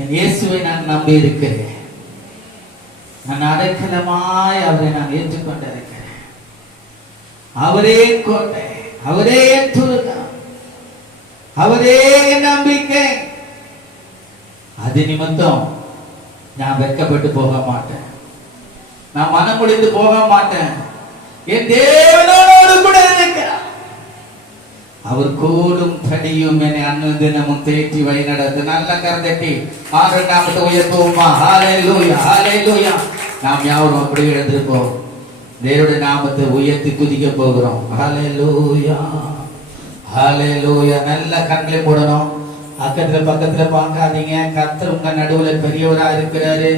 என் இயேசுவை நான் நம்பி இருக்கிறேன். நான் அடைக்கலமாய் அவரை நான் ஏற்றுக்கொண்டிருக்கிறேன். அவரே கோட்டை, அவரே துருகம், அவரே நம்பிக்கை. அது நிமித்தம் நான் வெட்கப்பட்டு போக மாட்டேன், நான் மனம் முடிந்து போக மாட்டேன். என் தேவனோடு கூட இருக்கிறார். அவர் கூடும் தடியும் என்னை அன்னு தினமும் தேற்றி வழி நடத்து. நல்ல கரந்தட்டி ஆண்டவர் நாமத்தை உயர்த்துவோமா? ஹல்லேலூயா, ஹல்லேலூயா. நாம் யாவரும் அப்படி எழுந்திருப்போம், தேவனுடைய நாமத்தை உயர்த்தி குதிக்க போகிறோம். ஹல்லேலூயா, ஹல்லேலூயா. நல்ல கண்களை மூடணும், பக்கத்துல பக்கத்துல பார்க்காதீங்க. கர்த்தர் உங்க நடுவுல பெரியவரா இருக்கிறாரு.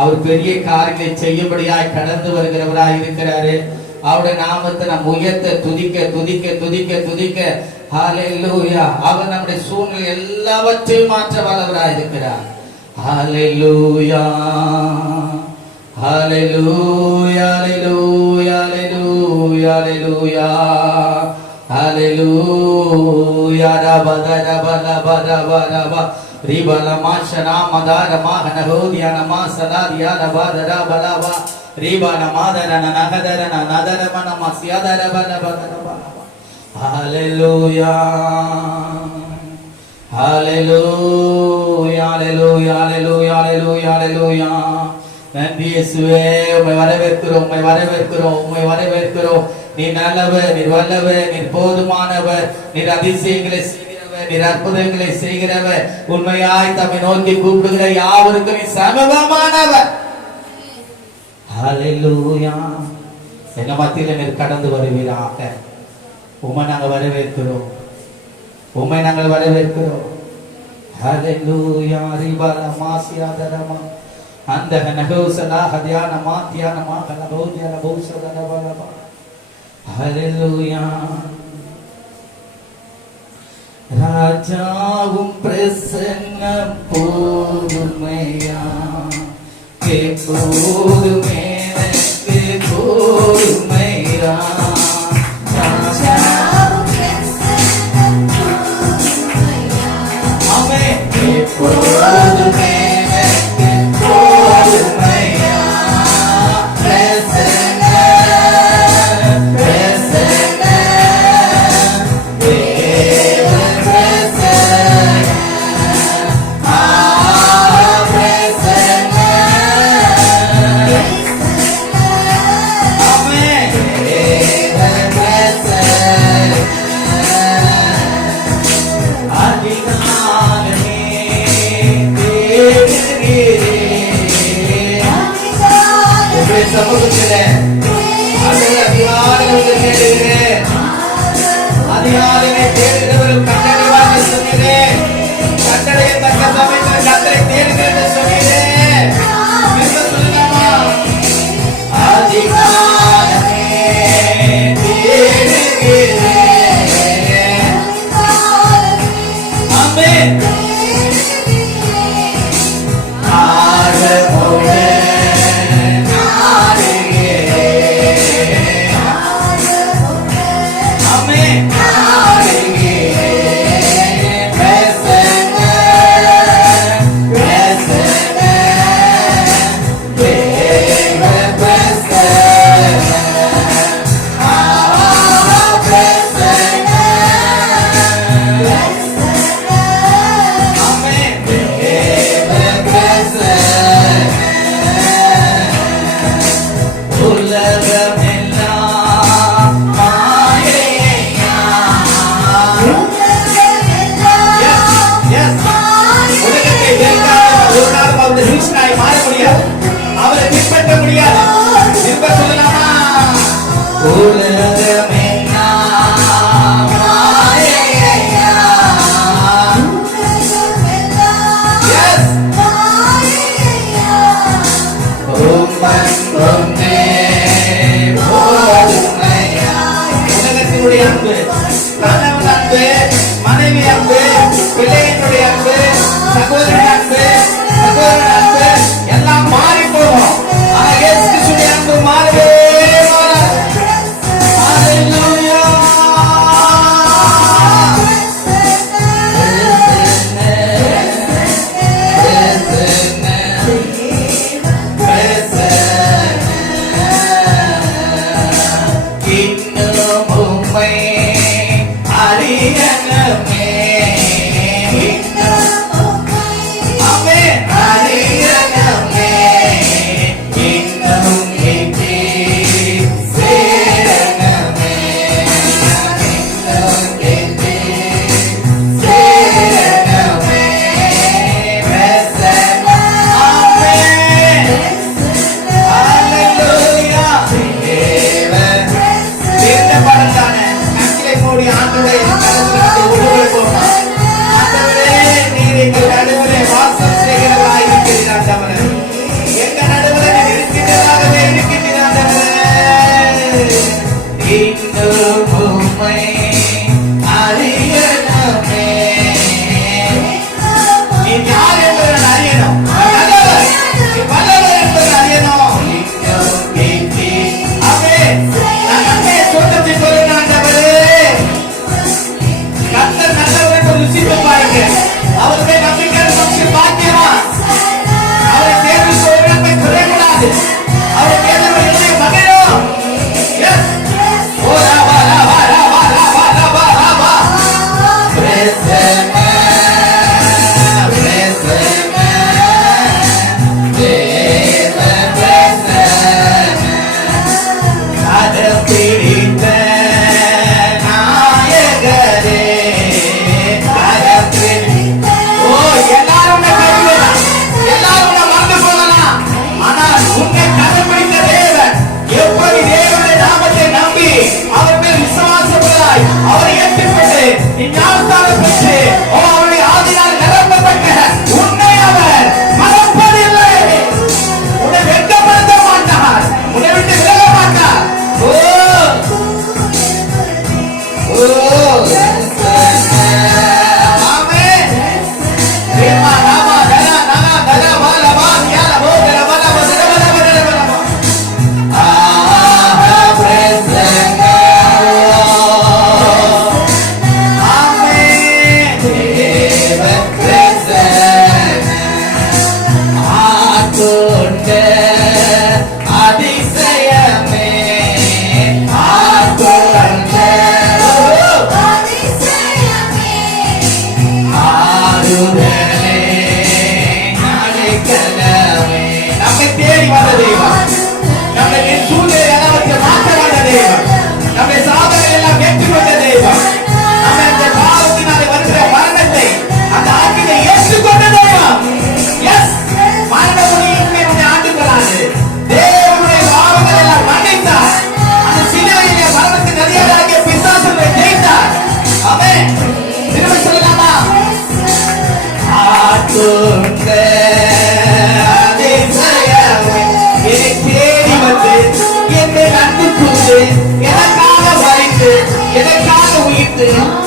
அவர் பெரிய காரியங்களை செய்யும்படியாய் கடந்து வருகிறவராய் இருக்கிறாரு. அவருடைய நாமத்தை நாம் உயர்த்த துதிக்க துதிக்க துதிக்க துதிக்க ஹல்லேலூயா. அவர் நம்முடைய சூழ்நிலை எல்லாவற்றையும் மாற்ற வல்லவராய் இருக்கிறார். ஹல்லேலூயா, ஹல்லேலூயா, ஹல்லேலூயா, ஹல்லேலூயா, ஹல்லேலூயா. ரபத ரபல பரப ரப ரிபல மாஷனா மதார மகன ஹோதியான மாசலாதியா ரபத ரபலவ ரிபன மாதரன நகதரன நதரமன மஸ்யதர பலபதரப. ஹல்லேலூயா, ஹல்லேலூயா, ஹல்லேலூயா, ஹல்லேலூயா, ஹல்லேலூயா, ஹல்லேலூயா. நன்றி இயேசுவே, உம்மை வரவேற்கிறோம், உம்மை வரவேற்கிறோம், உம்மை வரவேற்கிறோம். நீ நல்லவர், நீர் வல்லவர், நீர் போதுமானவர், நீர் அதிசயங்களை செய்கிறவர், நீர் அற்புதங்களை செய்கிறவர். உண்மையாய் தம்மை நோக்கி கூப்பிடுகிற யாவருக்கும் நீ சமமானவர். ஹல்லேலூயா. எங்க மத்தியில நீர் கடந்து வருவீராக. உம்மை நாங்கள் வரவேற்கிறோம், உம்மை நாங்கள் வரவேற்கிறோம். ஹல்லேலூயா. ரிபல மாசியாதரமா அந்த நகோசலா ஹதியான மாத்தியான மாகல பௌதியான பௌசதரபலபா. ஹல்லேலூயா. ராஜாவும் பிரசன்னம் போதுமையா, எப்போதுமே எனக்கு போதுமையா. ராஜாவும் பிரசன்னம் போதுமையா, ஆமென். எப்போதுமே எனக்கு போதுமையா. அதிகாலமே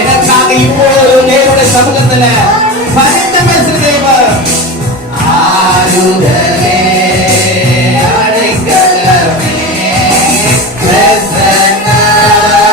எனக்காக இப்போது தேவனுடைய சமூகத்துல பரிந்து பேசுற தேவன் ஆறுதலே அடைக்கலமே பிரசன்ன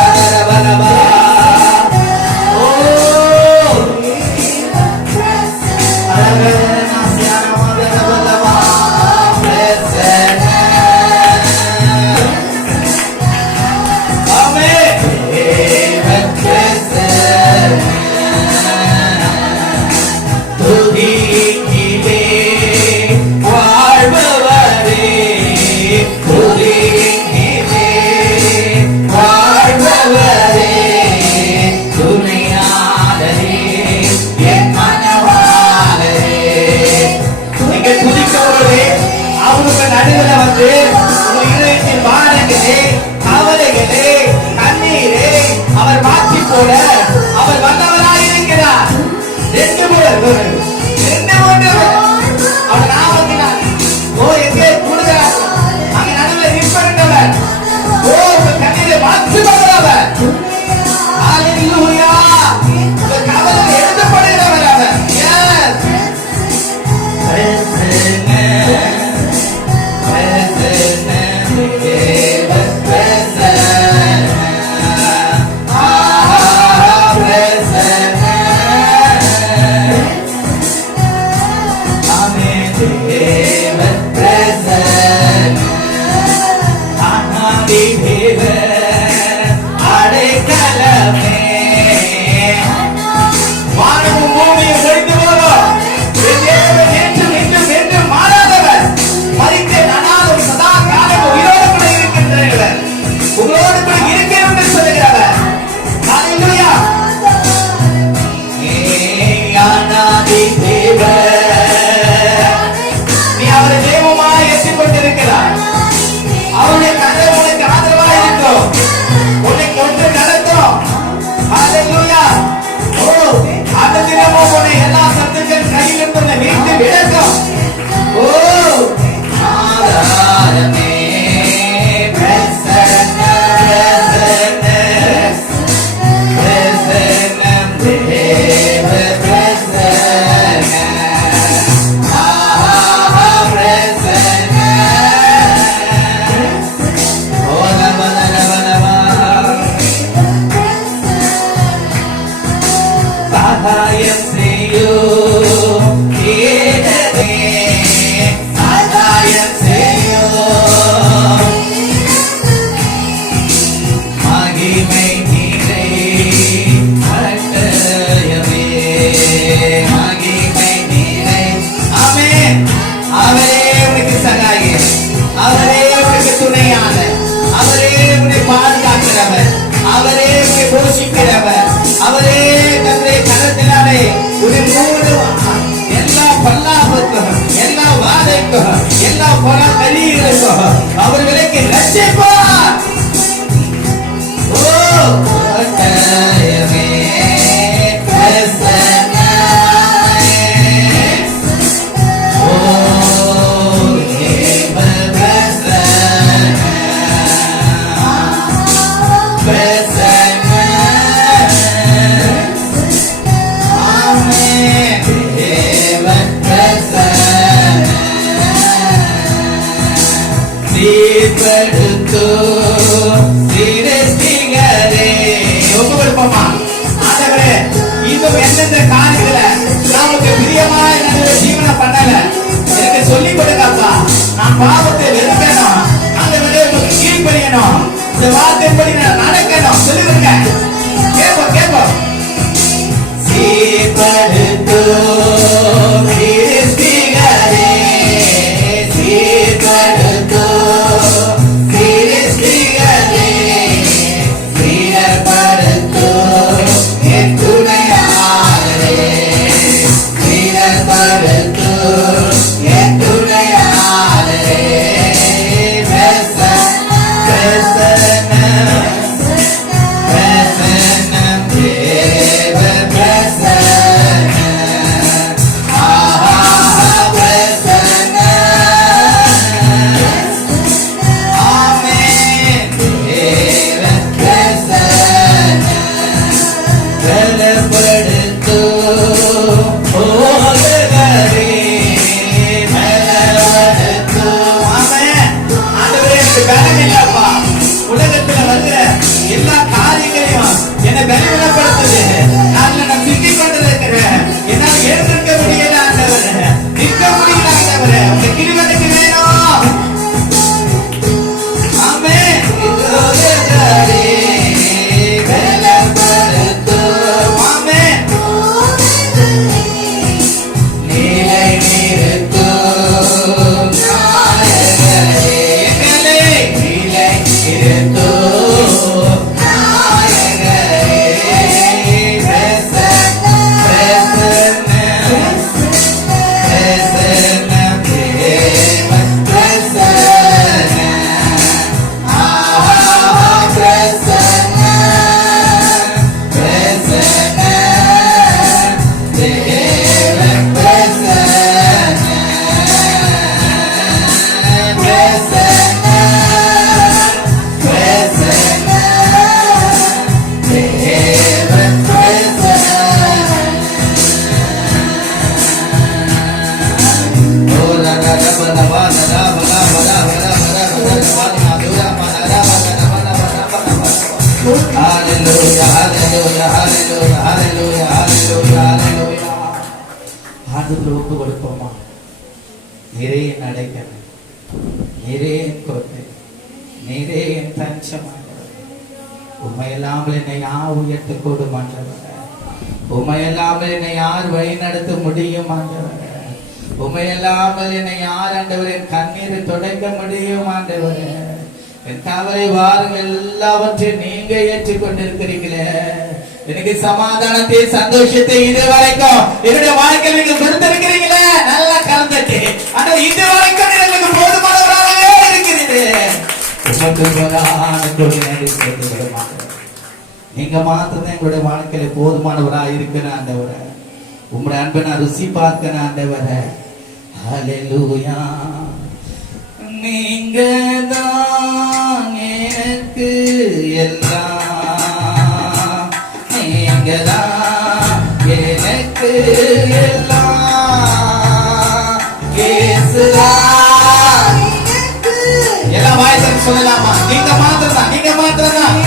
வரவரவா ஓ வரவரவா பிரசன்ன ஆமென் துதிக்கிலே வாழ்பவரே துதிக்கிலே வாழ்பவரே துணையாளரே என் மனவாளரே நீங்க துதிக்கவரே அவருக்கு நடுவில் வந்து இதயத்தின் பாரங்களே கவலைகளே கண்ணீரே அவர் மாற்றி போட அவர் வல்லவராயிருக்கிறார். ரெண்டு பேர் அவர் நாமத்தினார் ஓ எங்கே கூடுகிறார் அங்க நடுவில் நிற்பவர் ஓ கண்ணீரை மாற்றி போகிறவர் ஹalleluya உங்க கவலை எழுதப்படுகிறவர் அவர் எஸ் வானமும் பூமியும் ஒழிந்து போகும் என்றும் என்றும் என்றும் மாறாதவர் மரித்தேன் ஆனாலும் சதா காலம் உயிரோடு கூட இருக்கின்றவர் உங்களோடு கூட இருக்கிறேன் என்று சொல்லுகிறவர் ஹalleluya ஆனாதி தேவன் நீ அவரை தெய்வமாய் ஏற்றுக்கொண்டிருக்கிறார். அவருடைய கதை உனக்கு ஆதரவாய் இருக்கும் உன்னை கொண்டு நடத்தும் ஹalleluya ஓ அந்த தினமும் உன்னை எல்லா சத்துக்கள் கையிலிருந்து உன்னை மீட்டு விளக்கும் ஓ ஆராதனை பிரசன்ன பிரசன்ன பிரசன்ன தேவ பிரசன்ன ஆஹா பிரசன்ன ஓ லவலவலவா சகாயம் செய்யோ கேடவே சகாயம் செய்யோ மகிமை நீரை அட்டயமே மகிமை நீரை ஆமென் அவரே உனக்கு சகாயம் அவரே உனக்கு துணையான அவரே உன்னை பாதுகாக்கிறவர் அவரே உன்னை போஷிக்கிறவர் அவரே தன்னுடைய கரத்தினாலே உன்னை மூடு எல்லா பல்லாபத்துக்கும் எல்லா வாதைக்கும் எல்லா கலிகளுக்கும் அவர்களுக்கு ரட்சிப்பார். ஓ அட்டயமே பிரசன்னமே ஓ தேவ பிரசன்ன பிரசன்ன ஆமென் தேவ பிரசன்ன சீர்படுத்தோ சிரஸ்திகரே ஒப்புக்கொடுப்போமா ஆண்டவரே இன்னும் எந்தெந்த காரியங்களை நமக்கு பிரியமாய் என்னுடைய ஜீவனை பண்ணல எனக்கு சொல்லிக் கொடுங்கப்பா. நான் பாவத்தை வெறுக்கணும் ஆண்டவரே உங்களுக்கு கீழ்ப்படியணும் இந்த வார்த்தைப்படி நான் நடக்கணும் சொல்லுங்க கேட்போம் கேட்போம் சீர்படுத்தோ சிரஸ்திகரே சீர்படுத்தோ சிரஸ்திகரே சீர்படுத்தோ என் துணையாளரே சீர்படுத்தோ என் துணையாளரே பிரசன்ன பிரசன்ன பிரசன்ன தேவ பிரசன்ன ஆஹா Hallelujah, hallelujah, hallelujah, hallelujah, hallelujah, hallelujah. ஆண்டவருக்கு ஒப்பு கொடுப்போமா? நீரே என் அடைக்கலம், நீரே என் கோட்டை, நீரே என் தஞ்சமானவர். உண்மையில்லாமல் என்னை யார் உயர்த்த கூடும் ஆண்டவர்? உண்மையில்லாமல் என்னை யார் வழி நடத்த முடியும் ஆண்டவர்? உண்மையில்லாமல் என்னை யார் ஆண்டவர் என் கண்ணீரை துடைக்க முடியும் ஆண்டவர்? என் தவறை வாருங்கள் எல்லாவற்றையும் நீங்க ஏற்றுக்கொண்டிருக்கிறீங்களே. எனக்கு சமாதானத்தை சந்தோஷத்தை இதுவரைக்கும் என்னுடைய வாழ்க்கையில் நீங்க கொடுத்திருக்கிறீங்களே. நல்லா கலந்துட்டு ஆனா இதுவரைக்கும் எனக்கு போதுமானவராகவே இருக்கிறீர்கள். நீங்க மாத்திரம் எங்களுடைய வாழ்க்கையில போதுமானவராக இருக்கிற ஆண்டவரை, உங்களுடைய அன்பை நான் ருசி பார்க்கிற ஆண்டவரை. ஹல்லேலூயா. நீங்க தான் எனக்கு எல்லாம், நீங்க தான் எனக்கு எல்லாம். எல்லாம் வாய்ஸ் சொல்லலாமா? நீங்க மாத்திரம் தான், நீங்க மாத்திரம் தான்.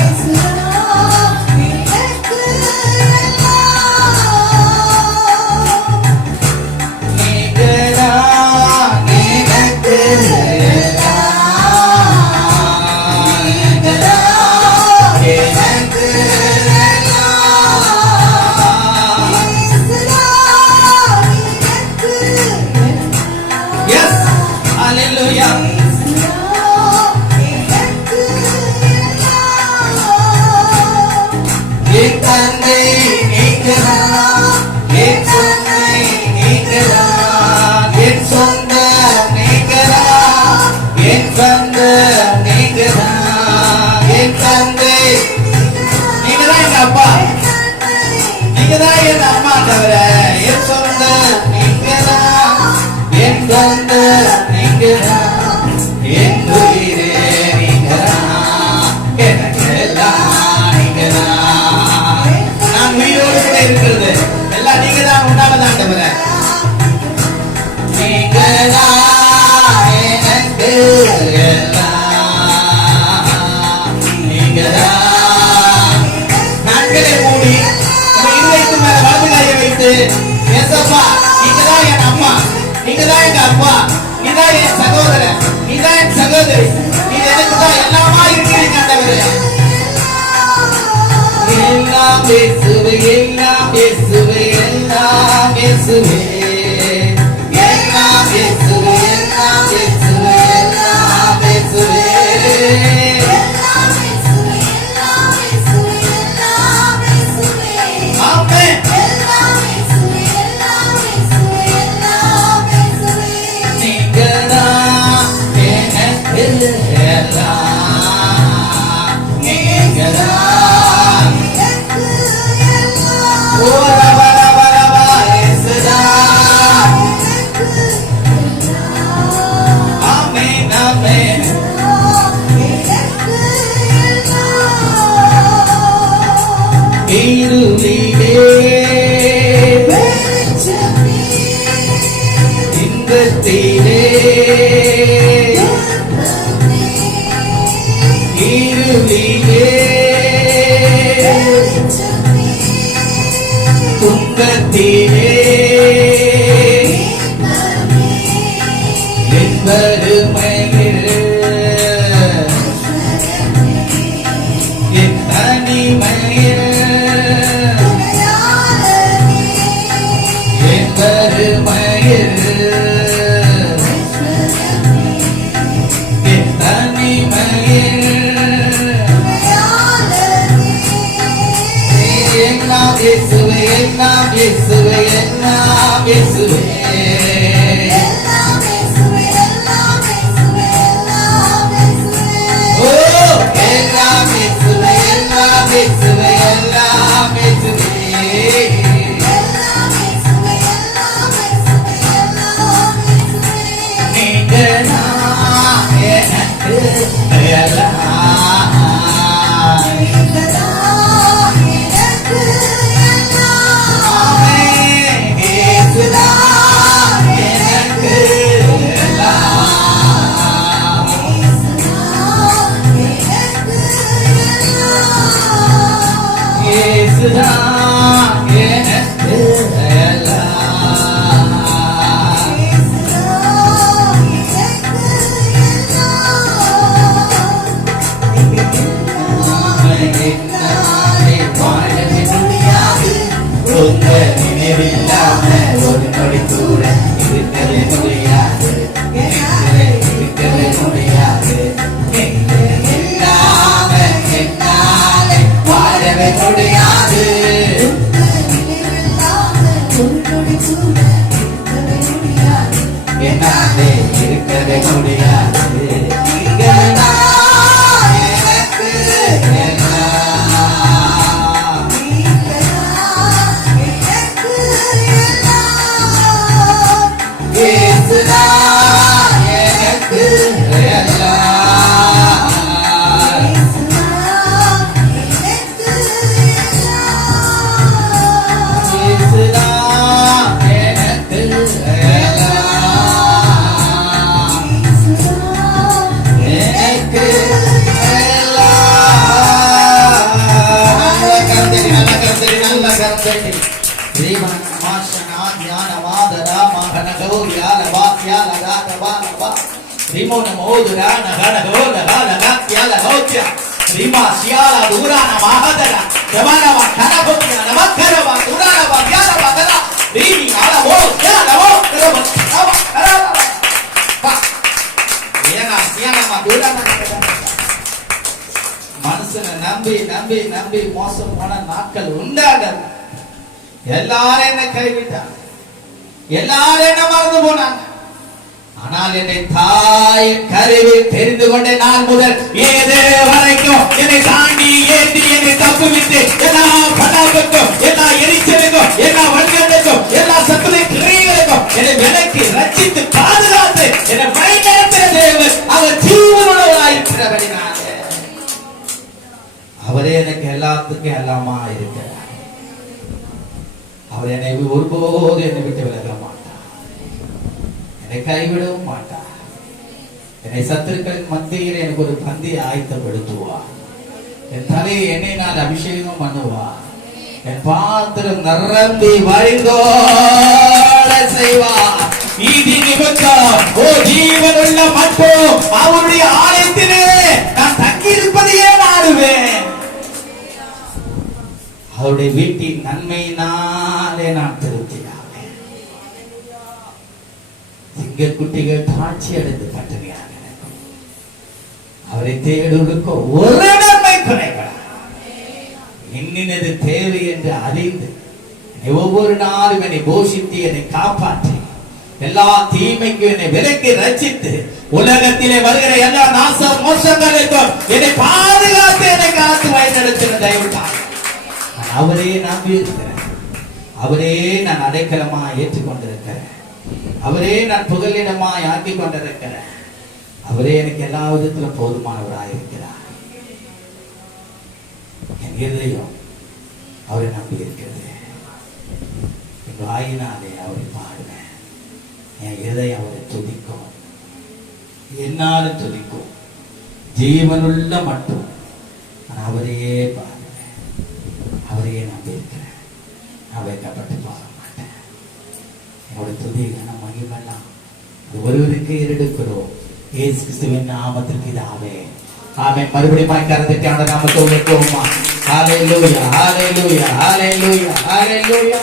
வாழவே முடியாது. நீங்க தான் எனக்கு எல்லாம். நீங்க தான் எனக்கு எல்லாம். இயேசு தான் எனக்கு எல்லாம். இயேசு தான் எனக்கு எல்லாம். இயேசு தான் எனக்கு எல்லாம். இயேசு தான் எனக்கு எல்லாம். நல்ல கர்த்தரே, நல்ல கர்த்தரே, நல்ல கர்த்தரே. தேவன் மாஷனா ஞான மாதரா மகனகோ யாலபா யாலகா தபா தபா ரிமோன மோதுரா நகனகோ லகலகா யாலகோத்யா ரிமா சியாலா துரான மகதரா தபானவா கனபோத்யா நமக்கரவா துரானவா யாலபா தரா ரிமி ஆலபோ யாலபோ கரபா தபா கரபா பா ஏனா சியாலமா துரான மனுஷனை நம்பி நம்பி நம்பி மோசம் போன நாட்கள் உண்டாக எல்லாரும் என்ன கைவிட்டாங்க, எல்லாரும் என்ன மறந்து போனாங்க. ஆனால் என்னை தாய் கருவில் தெரிந்து கொண்ட நாள் முதல் ஏது வரைக்கும் என்னை தாண்டி ஏற்றி என்னை தப்புவித்து எல்லா பணாவுக்கும் எல்லா எரிச்சலுக்கும் எல்லா வன்களுக்கும் எல்லா சத்துரை கிரைகளுக்கும் என்னை விலக்கி ரட்சித்து பாதுகாத்து என்னை வழிநடத்தின தேவன் அவர் ஜீவனுள்ளவராயிருக்கிறபடினாலே அவரே எனக்கு எல்லாத்துக்கும் எல்லாமா இருக்கிறார். அவர் என்னை ஒருபோது என்னை விட்டு விலக மாட்டார், என்னை கைவிடவும் மாட்டார். என்னை சத்துருக்களின் மத்தியில் எனக்கு ஒரு பந்தியை ஆயத்தப்படுத்துவார். என் தலையை எண்ணெயினால் அபிஷேகம் பண்ணுவார். என் பாத்திரம் நிரம்பி வழிந்தோட செய்வார். நீதி நிமித்தம் ஓ ஜீவனுள்ள மட்டும் அவருடைய ஆலயத்திலே நான் தங்கி இருப்பதையே நாடுவேன். அவருடைய வீட்டின் நன்மையினாலே நான் திருப்தியாவேன். சிங்கக்குட்டிகள் தாட்சி அடைந்து பட்டினியாக இருக்கும். அவரை தேடுவதற்கு ஒரு நன்மை குறைபடாது. என்னது தேவை என்று அறிந்து ஒவ்வொரு நாளும் என்னை போஷித்து என்னை காப்பாற்றி எல்லா தீமைக்கும் என்னை விலக்கி ரட்சித்து உலகத்திலே வருகிற எல்லா நாச மோசங்களுக்கும் என்னை பாதுகாத்து என்னை காத்து வழிநடத்தின தயவுதான் அவரே நம்பி இருக்கிறேன். அவரே நான் அடைக்கலமா ஏற்றுக்கொண்டிருக்கிறேன். அவரே நான் புகலிடமாய் ஆக்கி கொண்டிருக்கிறேன். அவரே எனக்கு எல்லா விதத்திலும் போதுமானவராக இருக்கிறார். என் இருதயம் அவரை நம்பி இருக்கிறது. என் வாயினாலே அவரை பாடுவேன். என் இருதயம் அவரை துதிக்கும், என்னாலும் துதிக்கும். ஜீவனுள்ள மட்டும் நான் அவரையே பாடுவேன். அவரையே நம்பி இருக்கிறேன். நான் வைக்கப்பட்டு போக மாட்டேன். என்னோட துதிகான மகிமெல்லாம் ஒருவருக்கு எடுக்கிறோம். இயேசு கிறிஸ்துவின் நாமத்திற்கு இதாவே ஆமென். மறுபடியும் கரந்தட்டி ஆண்டவருடைய நாமத்தை உயர்த்துவோமா? ஹalleluya, ஹalleluya, ஹalleluya, ஹalleluya.